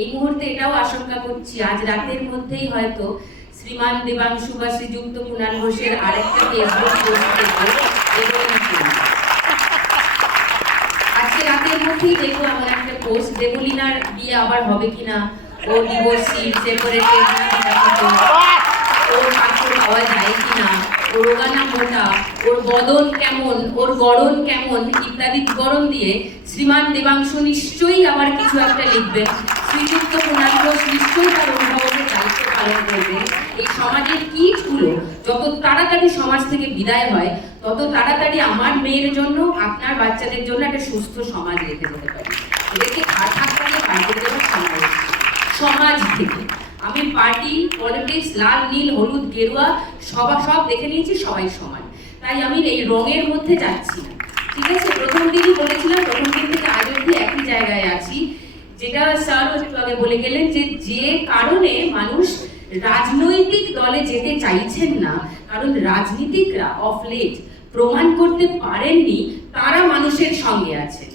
এই মুহূর্তে এটাও আশঙ্কা করছি, আজ রাতের মধ্যেই হয়তো শ্রীমান দেবাংশু বা শ্রীযুক্ত কুণাল ঘোষের আরেকটা পোস্ট। আজকে রাতের মধ্যেই এমন একটা পোস্ট দেবলিনার বিয়ে আবার হবে কিনা, ও ওর ওর ওর কেমন ওর কেমন, ইত্যাদি বিবরণ দিয়ে শ্রীমান দেবাংশু নিশ্চয়ই আবার কিছু একটা লিখবেন শ্রীযুক্ত কুণাল ঘোষ নিশ্চয়ই তার অভিভাবকের দায়িত্ব পালন করবে। এই সমাজের কীটগুলো যত তাড়াতাড়ি সমাজ থেকে বিদায় হয়, তত তাড়াতাড়ি আমার মেয়ের জন্য, আপনার বাচ্চাদের জন্য একটা সুস্থ সমাজ রেখে যেতে পারি। এদেরকে খাট করে বাইরে দেওয়ার এসেছে। সমাজ থেকে। আমি পার্টি, পলিটিক্স, লাল, নীল, হলুদ, গেরুয়া, সবা, সব দেখে নিয়েছি, সবাই সমান। তাই আমি এই রঙের মধ্যে যাচ্ছি। না ঠিক আছে? প্রথম দিনই বলেছিলাম, প্রথম দিন থেকে আজ অব্দি একই জায়গায় আছি। যেটা স্যার একটু বলে গেলেন যে যে কারণে মানুষ রাজনৈতিক দলে যেতে চাইছেন না, কারণ রাজনীতিকরা অফ লেট প্রমাণ করতে পারেননি তারা মানুষের সঙ্গে আছেন।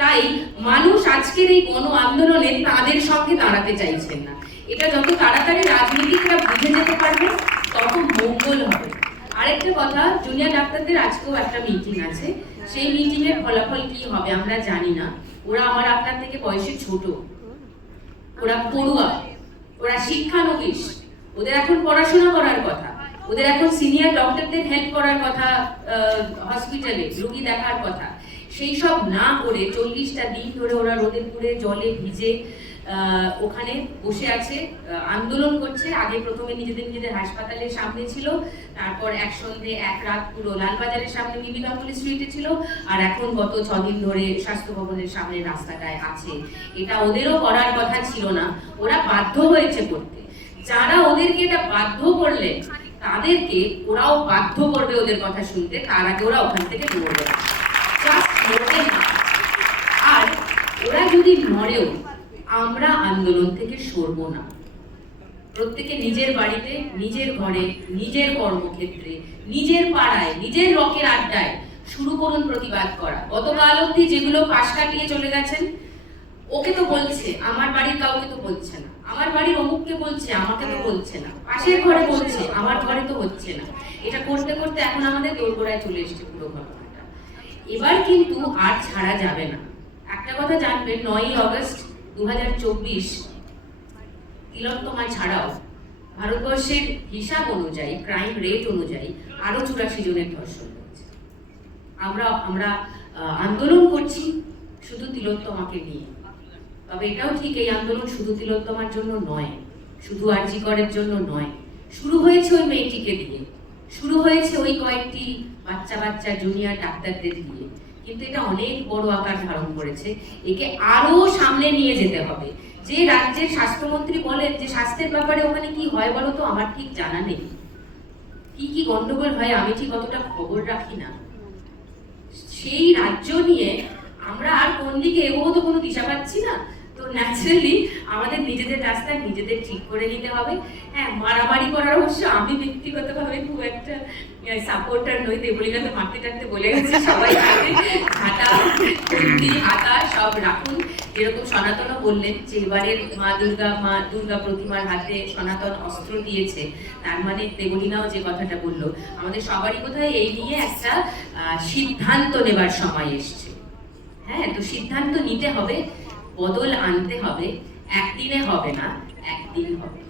তাই মানুষ আজকের এই গণ আন্দোলনে তাদের সঙ্গে দাঁড়াতে চাইছেন না। এটা যত তাড়াতাড়ি রাজনীতিকরা বুঝে যেতে পারবে তত মঙ্গল হবে। আরেকটা কথা জুনিয়র ডাক্তারদের আজকেও একটা মিটিং আছে। সেই মিটিং এর ফলাফল কি হবে আমরা জানি না। ওরা আমার আপনার থেকে বয়সে ছোট। ওরা পড়ুয়া। ওরা শিক্ষানবিশ। ওদের এখন পড়াশোনা করার কথা। ওদের এখন সিনিয়র ডক্টরদের হেল্প করার কথা হসপিটালে রোগী দেখার কথা। সেই সব না করে চল্লিশটা দিন ধরে ওরা রোদে পুড়ে জলে ভিজে ওখানে বসে আছে আন্দোলন করছে। আগে প্রথমে নিজেদের নিজেদের হাসপাতালের সামনে ছিল, তারপর এক সন্ধে এক রাত পুরো লালবাজারের সামনে গাঙ্গুলি স্ট্রিটে ছিল, আর এখন গত ছদিন ধরে স্বাস্থ্য ভবনের সামনে রাস্তাটায় আছে। এটা ওদেরও করার কথা ছিল না, ওরা বাধ্য হয়েছে করতে। যারা ওদেরকে এটা বাধ্য করলেন, তাদেরকে ওরাও বাধ্য করবে ওদের কথা শুনতে, তার আগে ওরা ওখান থেকে দৌড়বে আর ওরা যদি মরেও আমরা আন্দোলন থেকে সরবো না। প্রত্যেকে নিজের বাড়িতে, নিজের ঘরে, নিজের কর্মক্ষেত্রে, নিজের পাড়ায়, নিজের রকের আড্ডায় শুরু করুন প্রতিবাদ করা। গতকাল অব্দি যেগুলো পাশ কাটিয়ে চলে গেছেন, ওকে তো বলছে, আমার বাড়ির কাউকে তো বলছে না। আমার বাড়ির অমুককে বলছে, আমাকে তো বলছে না। পাশের ঘরে বলছে, আমার ঘরে তো হচ্ছে না। এটা করতে করতে এখন আমাদের দোরগোড়ায় চলে এসেছে পুরো ঘটনাটা। এবার কিন্তু আর ছাড়া যাবে না। একটা কথা জানবেন, নয়ই অগস্ট দু হাজার ছাড়াও ভারতবর্ষের হিসাব অনুযায়ী ক্রাইম রেট অনুযায়ী আরও চুরাশি জনের ধর্ষণ হয়েছে। আমরা আমরা আন্দোলন করছি শুধু তিলোত্তমাকে নিয়ে। তবে এটাও ঠিক, এই আন্দোলন শুধু তিলোত্তমার জন্য নয়, শুধু আর্জিকরের জন্য নয়। শুরু হয়েছে ওই মেয়েটিকে দিয়ে। শুরু হয়েছে ওই কয়েকটি বাচ্চা বাচ্চা জুনিয়র ডাক্তারদের দিয়ে। কিন্তু এটা অনেক বড় আকার ধারণ করেছে। একে আরও সামনে নিয়ে যেতে হবে। যে রাজ্যের স্বাস্থ্যমন্ত্রী বলেন যে স্বাস্থ্যের ব্যাপারে ওখানে কি হয় বলো তো, আমার ঠিক জানা নেই। কি কি গন্ডগোল হয় আমি ঠিক অতটা খবর রাখি না। সেই রাজ্য নিয়ে আমরা আর কোন দিকে এগোবো তো কোনো দিশা পাচ্ছি না। ন্যাচারালি আমাদের নিজেদের রাস্তা নিজেদের ঠিক করে নিতে হবে। হ্যাঁ মারামারি করার অবশ্য আমি ব্যক্তিগতভাবে খুব একটা সাপোর্টার নই দেবলিনা তো, মারতে টাকতে বলে গেছে, সবাই আগে কুর্তি, হাতা সব রাখুন। যেরকম সনাতনও বললেন যে এবারের মা দুর্গা মা দুর্গা প্রতিমার হাতে সনাতন অস্ত্র দিয়েছে, তার মানে দেবলিনাও যে কথাটা বলল। আমাদের সবারই বোধহয় এই নিয়ে একটা সিদ্ধান্ত নেবার সময় এসছে। হ্যাঁ তো সিদ্ধান্ত নিতে হবে। বদল আনতে হবে একদিনে হবে না একদিন হবে।